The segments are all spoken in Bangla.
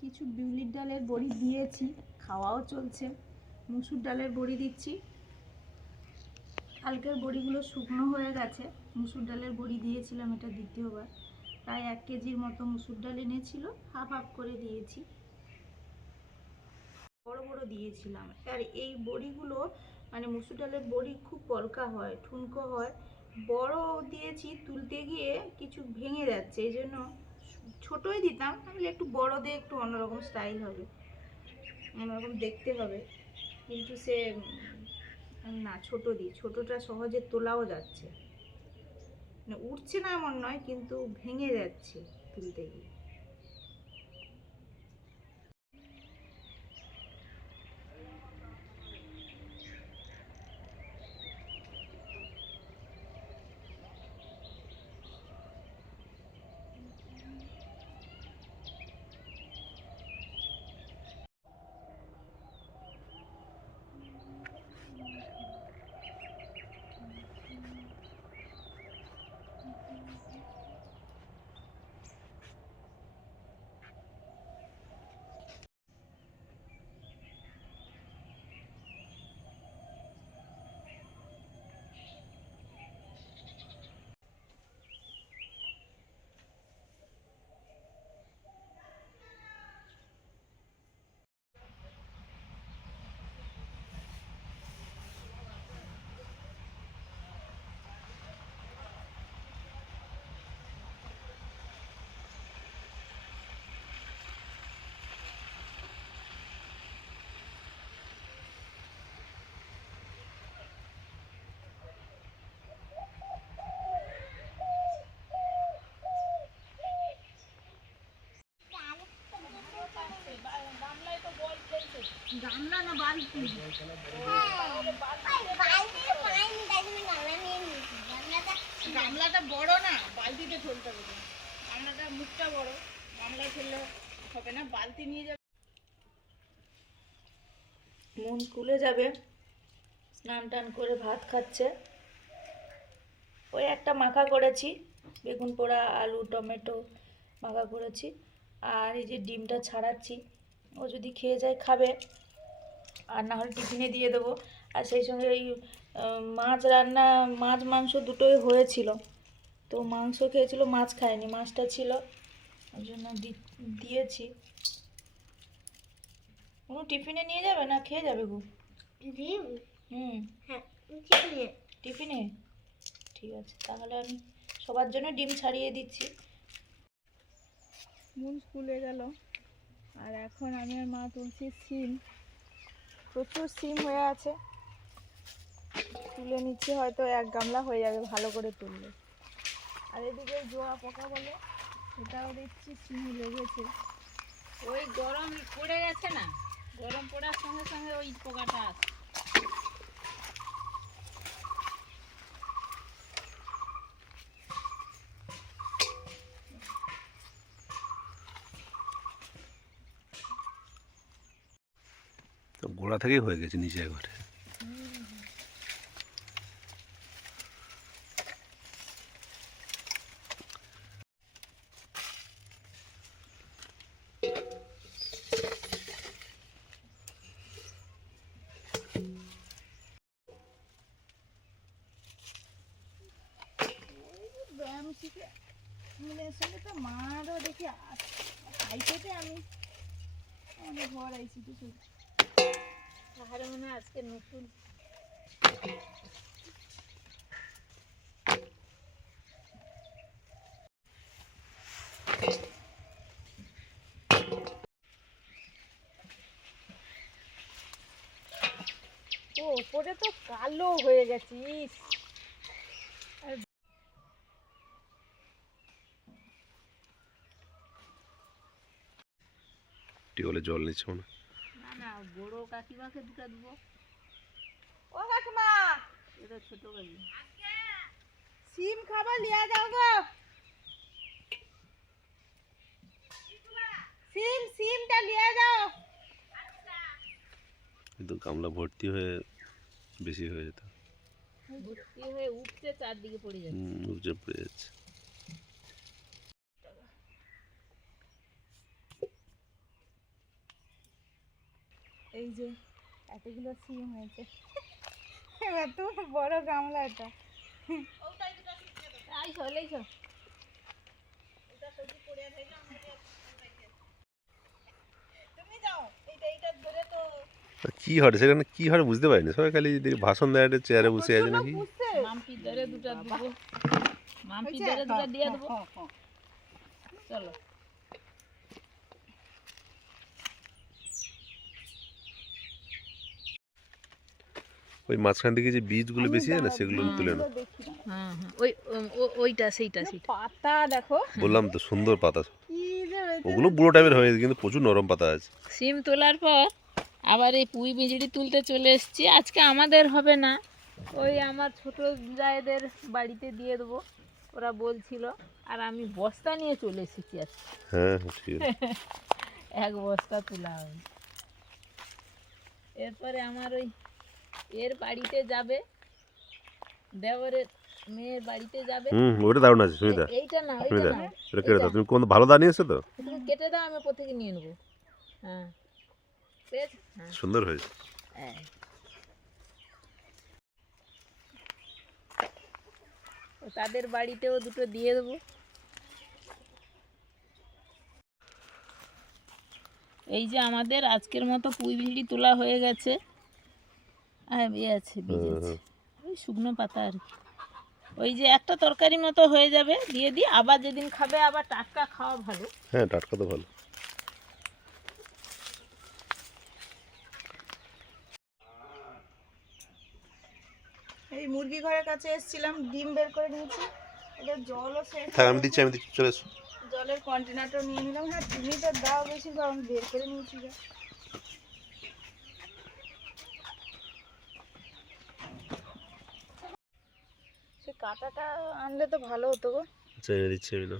কিছু বিউলির ডালের বড়ি দিয়েছি, খাওয়াও চলছে। মুসুর ডালের বড়ি দিচ্ছি। কালকের বড়িগুলো শুকনো হয়ে গেছে, মুসুর ডালের বড়ি দিয়েছিলাম, এটা দ্বিতীয়বার। প্রায় 1 কেজির মতো মুসুর ডাল এনেছিল, হাফ হাফ করে দিয়েছি। বড় বড় দিয়েছিলাম। আর এই বড়িগুলো মানে মুসুর ডালের বড়ি খুব পলকা হয়, ঠুনকো হয়। বড় দিয়েছি, তুলতে গিয়ে কিছু ভেঙে যাচ্ছে, এই জন্য ছোটোই দিতাম। তাহলে একটু বড় দিয়ে একটু অন্যরকম স্টাইল হবে, অন্যরকম দেখতে হবে। কিন্তু সে না, ছোটো দিই, ছোটোটা সহজে তোলাও যাচ্ছে না, উঠছে না এমন নয়, কিন্তু ভেঙে যাচ্ছে তুলতে গিয়ে। গামলা না বালতি? গামলাটা বড় না, বালতিতে ফেলতে হবে। গামলাটা মুখটা বড়, গামলায় ফেললে হবে না, বালতি নিয়ে যাবে। মন স্কুলে যাবে, স্নান টান করে ভাত খাচ্ছে। ওই একটা মাখা করেছি, বেগুন পোড়া, আলু টমেটো মাখা করেছি। আর এই যে ডিমটা ছাড়াচ্ছি, ও যদি খেয়ে যায় খাবে, আর না হলে টিফিনে দিয়ে দেবো। আর সেই সঙ্গে এই মাছ রান্না, মাছ মাংস দুটোই হয়েছিল, তো মাংস খেয়েছিল, মাছ খায়নি, মাছটা ছিল, ওই জন্য দিয়েছি। কোনো টিফিনে নিয়ে যাবে না খেয়ে যাবে গো? ডিম? হ্যাঁ টিফিনে। ঠিক আছে, তাহলে আমি সবার জন্য ডিম ছাড়িয়ে দিচ্ছি। মন স্কুলে গেল, আর এখন আমি আর মা তুলছি সিম। প্রচুর সিম হয়ে আছে, তুলে নিচ্ছে, হয়তো 1 গামলা হয়ে যাবে ভালো করে তুললে। আর এদিকে জোয়া পোকা বলে, সেটাও দেখছি সিমে লেগেছে। ওই গরম পড়ে গেছে না, গরম পড়ার সঙ্গে সঙ্গে ওই পোকাটা আসে। তো গোড়া থেকেই হয়ে গেছে নিচে ঘরে। ব্যায়াম শিখে সঙ্গে তো মারও দেখি আইসেতে আমি অনেক ঘর আইসি কিছু। তাহলে মনে হয় আজকে নতুন ও ওপরে তো কালো হয়ে গেছিস। টিউবওয়েলে জল নিচ্ছে মনে হয়। না না, বড় কাকিমাকে দুটো দেবো। ও কাকিমা, এটা ছোট কাকি। সিম খাবার লিয়া যাও গো। সিমটা লিয়া যাও। কিন্তু গামলা ভর্তি হয়ে বেশি হয়ে যেত, ভর্তি হয়ে উঠছে, চারদিকে পড়ে যাচ্ছে। উপচে পড়ে যাচ্ছে। এই যে এতগুলো সিম হয়েছে, এত বড় গামলা এটা। এই চলেই তো কি হয় সেখানে, কি হয় বুঝতে পারিনি, সবাই খালি ভাষণ দেয়, একটা চেয়ারে বসে আছে নাকি। মাম্পি ধরে দুটো দেবো, মাম্পি ধরে দুটো দিয়ে দেবো। চলো ওই মাঝখান থেকে যে বীজগুলো বেশি যায় না, সেগুলো তুলে না। হ্যাঁ হ্যাঁ, ওই ওইটা সেইটা পাতা দেখো, বললাম তো সুন্দর পাতা, কি যে ওগুলো বুড়ো টাইপের হয়ে গেছে, কিন্তু প্রচুর নরম পাতা আছে। সিম তোলার পর আবার এই পুঁই বিজড়ি তুলতে চলে এসেছি। আজকে আমাদের হবে না, ওই আমার ছোট জায়েদের বাড়িতে দিয়ে দেবো, ওরা বলছিল। আর আমি বস্তা নিয়ে চলে এসেছি আজকে, হ্যাঁ হ্যাঁ, ঠিক আছে। এক বস্তা তোলা হবে। এরপরে আমার ওই এর বাড়িতে যাবে, দেওরের মেয়ের বাড়িতে যাবে। ওটা দারুণ আছে সুমিতা, এইটা না, ওইটা সুমিতা না, এটা কেটে দাও, তুমি কোন ভালো দা নিয়েছো তো, তুমি কেটে দাও, আমি প্রত্যেকে নিয়ে নেবো। হ্যাঁ বেশ, হ্যাঁ সুন্দর হয়েছে। হ্যাঁ। তাদের বাড়িতেও দুটো দিয়ে দেবো। এই যে আমাদের আজকের মতো পুঁই বিড়ি তোলা হয়ে গেছে। আর আছে বীজ আছে, ওই শুকনো পাতা আর কি। ওই যে একটা তরকারি মতো হয়ে যাবে, দিয়ে দিই। আবার যেদিন খাবে, আবার টাটকা খাওয়া ভালো। হ্যাঁ, টাটকা তো ভালো। এই মুরগি ঘরের কাছে এসেছিলাম, ডিম বের করে নিয়েছি, এদের জলও শেষ। আমি দিচ্ছি, চলে এসো। জলের কন্টেনারটা নিয়ে নিলাম। হ্যাঁ, তুমি তো দাও বেশি, আমি বের করে নিয়েছি। সে কাঁটাটা আনলে তো ভালো হতো গো। এনে দিচ্ছি আমি না।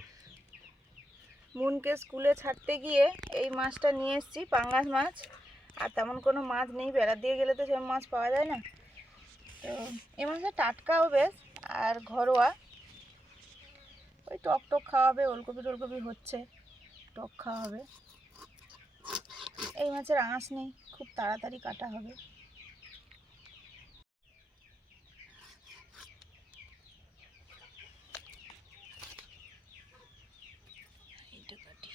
মুনকে স্কুলে ছাড়তে গিয়ে এই মাছটা নিয়ে এসেছি, পাঙ্গাস মাছ। আর তেমন কোনো মাছ নেই, বেড়া দিয়ে গেলে তো সব মাছ পাওয়া যায় না। তো এই মাছটা টাটকাও বেশ, আর ঘরোয়া। ওই টক টক খাওয়া হবে, ওলকপি টোলকপি হচ্ছে, টক খাওয়া হবে। এই মাছের আঁশ নেই, খুব তাড়াতাড়ি কাটা হবে। এইটা কাটি।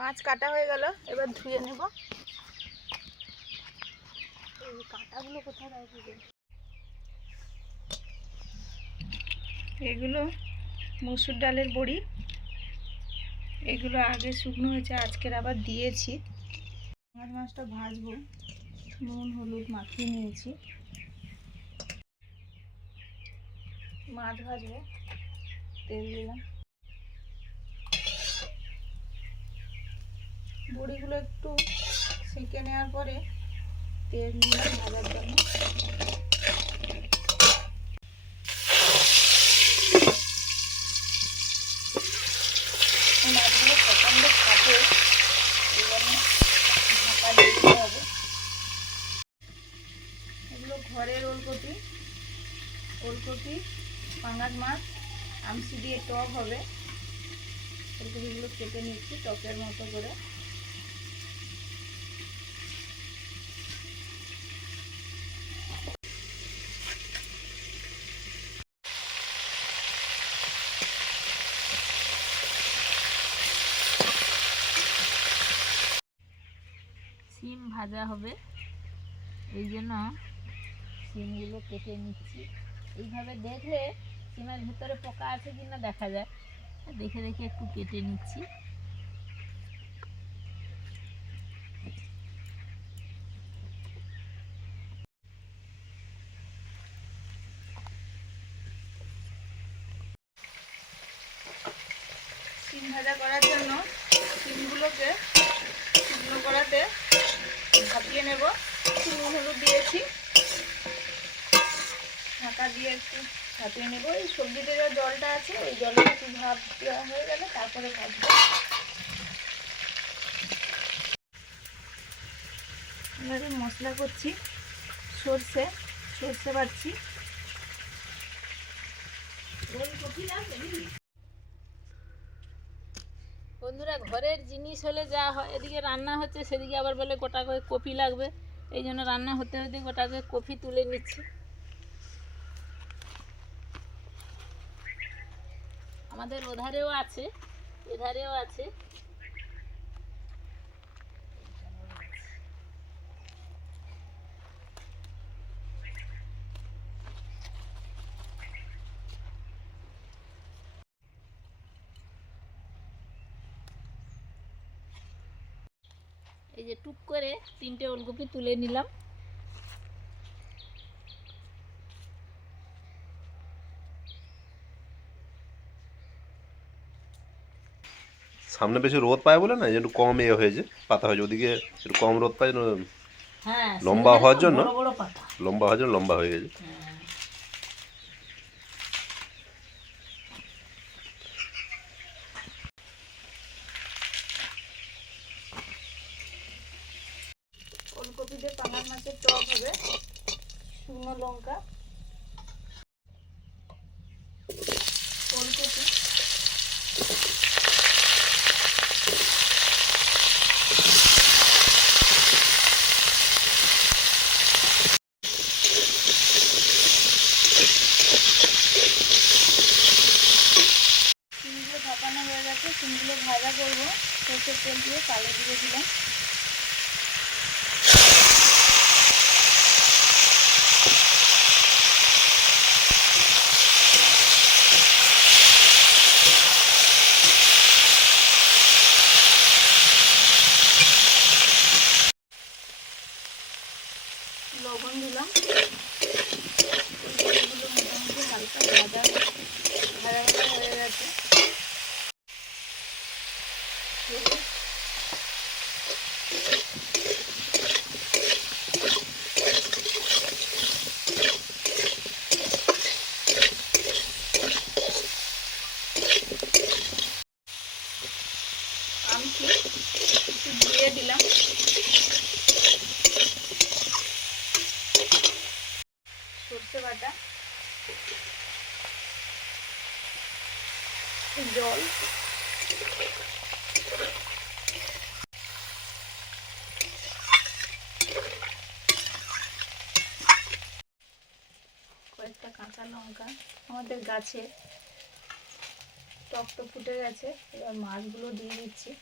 মাছ কাটা হয়ে গেল, এবার ধুয়ে নেব। এই কাঁটাগুলো কোথায় রাখবে? এগুলো মসুর ডালের বড়ি, এগুলো আগে শুকনো হয়েছে, আজকের আবার দিয়েছি। মাছটা ভাজবো, নুন হলুদ মাখিয়ে নিয়েছি। মাছ ভাজবো, তেল দিলাম। বড়িগুলো একটু সেঁকে নেওয়ার পরে তেল দিলাম ভাজার জন্য। মাছগুলো প্রচণ্ড খাটে, এই জন্য ঢাকা দিয়ে দিতে হবে। এগুলো ঘরের ওলকপি, পাঙ্গাস মাছ, আমসি দিয়ে টক হবে। ওলকপিগুলো কেটে নিচ্ছি টকের মতো করে। সিম ভাজা হবে, এই জন্য সিমগুলো কেটে নিচ্ছি। এইভাবে দেখলে সিমের ভিতরে পোকা আছে কিনা দেখা যায়, দেখে দেখে একটু কেটে নিচ্ছি। সিম ভাজা করার জন্য সিমগুলোকে শুকনো কড়াতে ভাপিয়ে নেব। একটু নুন হলুদ দিয়েছি, ঢাকা দিয়ে একটু ভাপিয়ে নেব। এই সবজিতে যে জলটা আছে ওই জলটা একটু ভাপ দেওয়া হয়ে গেলে তারপরে ভাজবো। এবারে মশলা করছি, সর্ষে বাটছি। বন্ধুরা, ঘরের জিনিস হলে যা হয়, এদিকে রান্না হচ্ছে সেদিকে আবার বলে গোটা করে কপি লাগবে, এই জন্য রান্না হতে হতে গোটা করে কপি তুলে নিচ্ছি। আমাদের ওধারেও আছে, এধারেও আছে। এই যে টুক করে 3টে ওলকপি তুলে নিলাম। সামনে বেশি রোদ পায় বলে না, এই যে একটু কম হয়েছে, পাতা হয়েছে, ওদিকে একটু কম রোদ পায়, হ্যাঁ, লম্বা হওয়ার জন্য বড় বড় পাতা। লম্বা হয়ে গেছে। হ্যাঁ। ওলকপি দিয়ে পাঙাশ মাছের টক হবে। শুকনো লঙ্কা, ওলকপি, সিমগুলো ভাপানো হয়ে গেছে। সিমগুলো ভাজা করবো। সরষের তেল দিয়ে কালো জিরে দিলাম। লবণ দিলাম। এগুলো মোটামুটি হালকা ভাজা ভাজা হয়ে গেছে। আমটি একটু দিয়ে দিলাম। সরষে বাটা, জল, কয়েকটা কাঁচা লঙ্কা। আমাদের গাছে টক তো ফুটে গেছে, এবার মাছগুলো দিয়ে দিচ্ছি।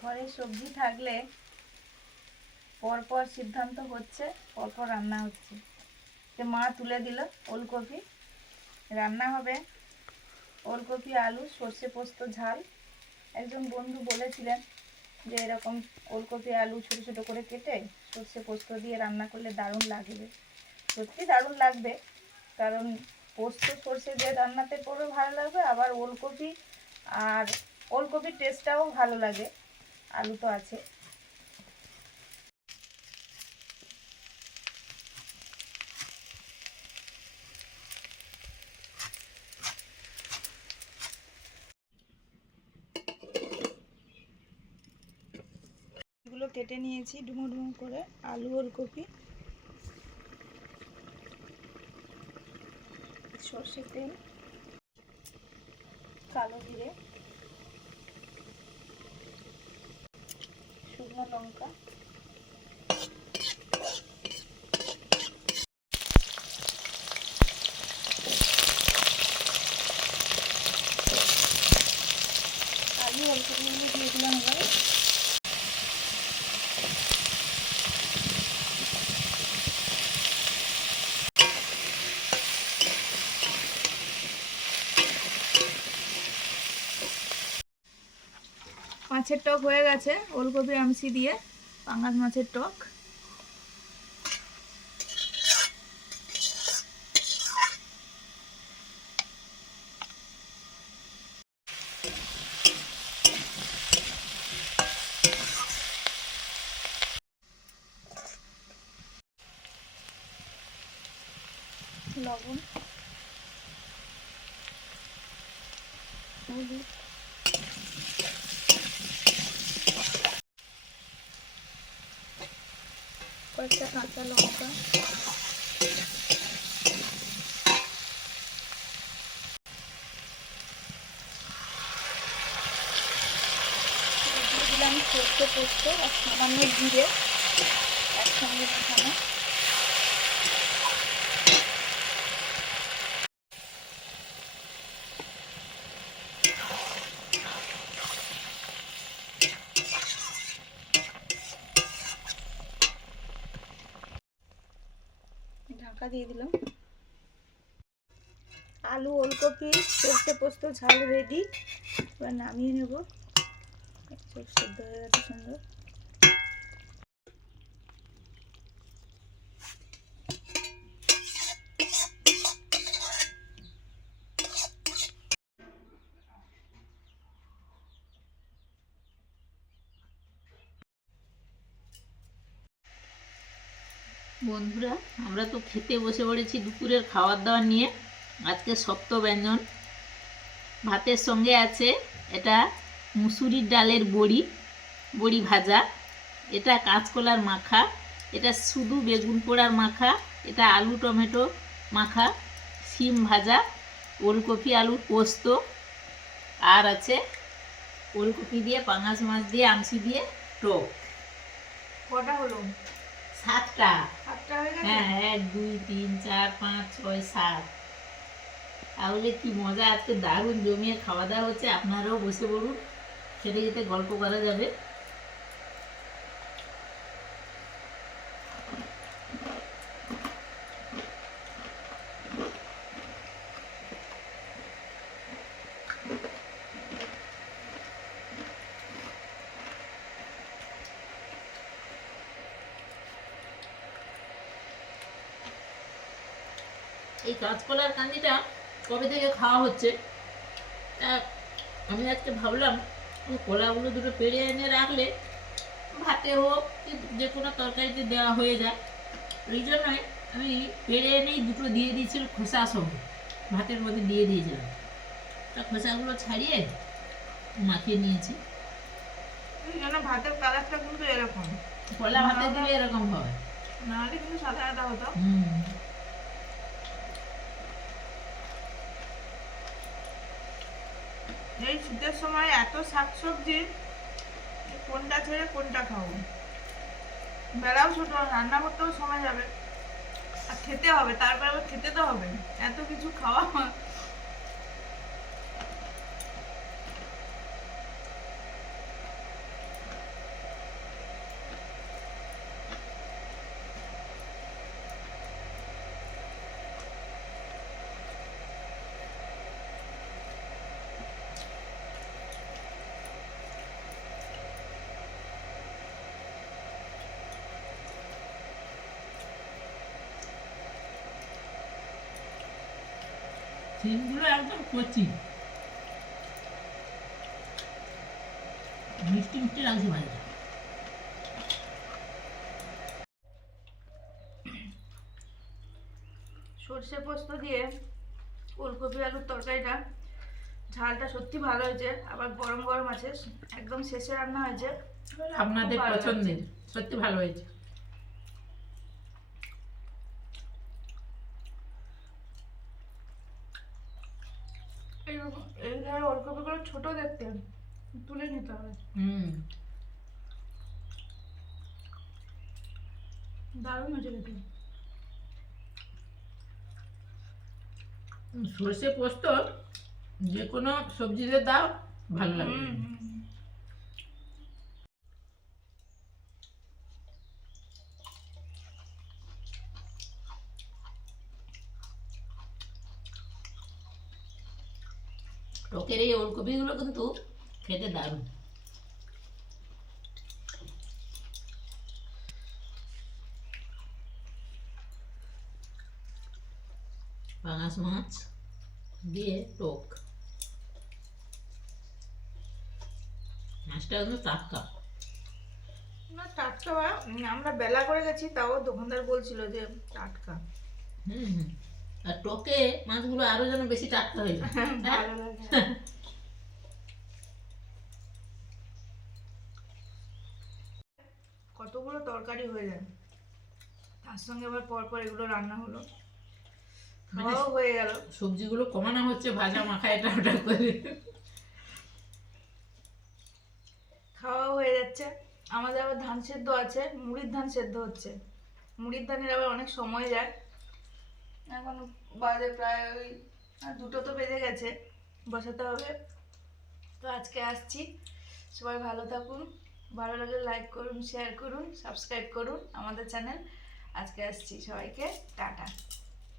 ঘরে সবজি থাকলে পরপর সিদ্ধান্ত হচ্ছে, পরপর রান্না হচ্ছে। যে মা তুলে দিল ওলকপি, রান্না হবে ওলকপি আলু সর্ষে পোস্ত ঝাল। একজন বন্ধু বলেছিলেন যে এরকম ওলকপি আলু ছোট ছোট করে কেটে সর্ষে পোস্ত দিয়ে রান্না করলে দারুণ লাগবে। সত্যি দারুণ লাগবে, কারণ পোস্ত সর্ষে দিয়ে রান্নাতে পড়বে ভালো লাগবে, আবার ওলকপি আর ওলকপির টেস্টটাও ভালো লাগে, আলু তো আছে। এগুলো কেটে নিয়েছি ডুমো ডুমো করে, আলু ওলকপি, সর্ষের তেল, কালো জিরে, শুকনো লঙ্কা, মাছের টক হয়ে গেছে, ওলকপি আমসি দিয়ে পাঙ্গাস মাছের টক। লবণ, হলুদ, কয়েকটা কাঁচা লঙ্কা, দিলাম সর্ষে পোস্ত আর সামান্য জিরে একসঙ্গে মাখানো। ঢাকা দিয়ে দিলাম। আলু ওলকপি সর্ষে পোস্ত ঝাল রেডি, এবার নামিয়ে নেব। সব সেদ্ধ হয়ে গেছে সুন্দর। বন্ধুরা, আমরা তো খেতে বসে পড়েছি দুপুরের খাবার দাবার নিয়ে। আজকে সপ্ত ব্যঞ্জন। ভাতের সঙ্গে আছে এটা মুসুরির ডালের বড়ি, বড়ি ভাজা, এটা কাঁচকলার মাখা, এটা শুধু বেগুন পোড়ার মাখা, এটা আলু টমেটো মাখা, শিম ভাজা, ওলকপি আলুর পোস্ত, আর আছে ওলকপি দিয়ে পাঙাশ মাছ দিয়ে আমসি দিয়ে টক। কটা হলো? 7টা। 7টা হয়ে গেছে। হ্যাঁ, 1 2 3 4 5 6 7। তাহলে কি মজা, আজকে দারুণ জমিয়ে খাওয়া দাওয়া হচ্ছে। আপনারাও বসে পড়ুন, খেতে খেতে গল্প করা যাবে। এই কাঁচকলার কান্দিটা কবে থেকে খাওয়া হচ্ছে, তা আমি আজকে ভাবলাম ওই কলাগুলো দুটো পেড়ে এনে রাখলে ভাতে হোক কি যে কোনো তরকারিতে দেওয়া হয়ে যায়। ওই জন্যই আমি পেড়ে এনেই দুটো দিয়ে দিয়েছিল খোসা সহ, ভাতের মধ্যে দিয়ে দিয়েছিলাম। তা খোসাগুলো ছাড়িয়ে মাখিয়ে নিয়েছি। ভাতের কালারটা কিন্তু এরকম, কলা ভাতে দিলে এরকম হয়, নাহলে কিন্তু সাদা সাদা হতো। এই শীতের সময় এত শাকসবজি, কোনটা ছেড়ে কোনটা খাবো। বেলাও ছোট, রান্না করতেও সময় যাবে, আর খেতে হবে, তারপর আবার খেতে তো হবে, এত কিছু খাওয়া। সিমগুলো একদম কচি, মিষ্টি মিষ্টি লাগছে ভাজা। সর্ষে পোস্ত দিয়ে ফুলকপি আলুর তরকারিটা ঝালটা সত্যি ভালো হয়েছে, আবার গরম গরম আছে, একদম শেষে রান্না হয়েছে। আপনাদের খুব ভালো পছন্দের, সত্যি ভালো হয়েছে। এই ধরনের ওলকপিগুলো ছোট দেখতে, তুলে নিতে হবে। দারুণ হয়েছে খেতে। সর্ষে পোস্ত যে কোনো সবজিতে দাও ভালো লাগে। টকের এই ওলকপিগুলো কিন্তু খেতে দারুণ। পাঙাশ মাছ দিয়ে টক। মাছটা একদম টাটকা। না টাটকা আমরা বেলা করে গেছি, তাও দোকানদার বলছিল যে টাটকা। হুম। আর টকে মাছগুলো আরো যেন বেশি টাটকা হয়ে যায়। ভালো লাগে। কতগুলো তরকারি হয়ে যায়, তার সঙ্গে আবার পরপর এগুলো রান্না হলো, খাওয়াও হয়ে গেল। সবজিগুলো কমানো হচ্ছে, ভাজা মাখা এটা ওটা করে। খাওয়াও হয়ে যাচ্ছে। আমাদের আবার ধান সেদ্ধ আছে, মুড়ির ধান সেদ্ধ হচ্ছে। মুড়ির ধানের আবার অনেক সময় যায়। এখন বাজে প্রায় ওই 2টো তো বেজে গেছে, বসাতে হবে। তো আজকে আসছি, সবাই ভালো থাকুন, ভালো লাগলে লাইক করুন, শেয়ার করুন, সাবস্ক্রাইব করুন আমাদের চ্যানেল। আজকে আসছি, সবাইকে টাটা।